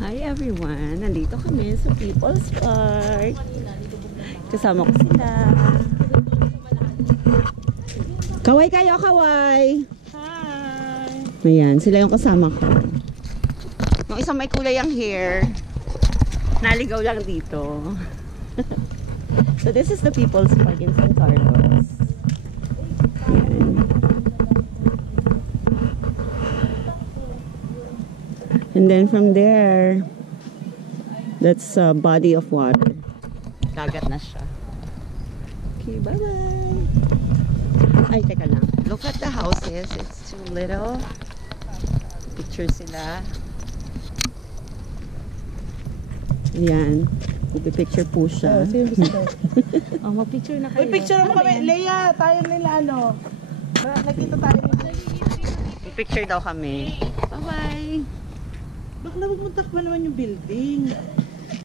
Hi everyone! Nandito kami sa People's Park. Kasama ko sila. Kaway kayo, kaway! Hi! Ayan, sila yung kasama ko. Yung isang may kulay ang hair. Naligaw lang dito. So this is the People's Park in San Carlos. Ayan. And then from there, that's a body of water. Dagat na siya. Okay, bye-bye. Ay, teka lang. Look at the houses. It's too little. Picture sila. Ayan. Magpipicture po siya. Sino gusto? Oh, mag-picture na kayo. Uy, picture mo kami. Leia, tayo nila ano. Nakita tayo nila. Picture daw kami. Bye-bye. Bakla, magmuntak ba naman yung building?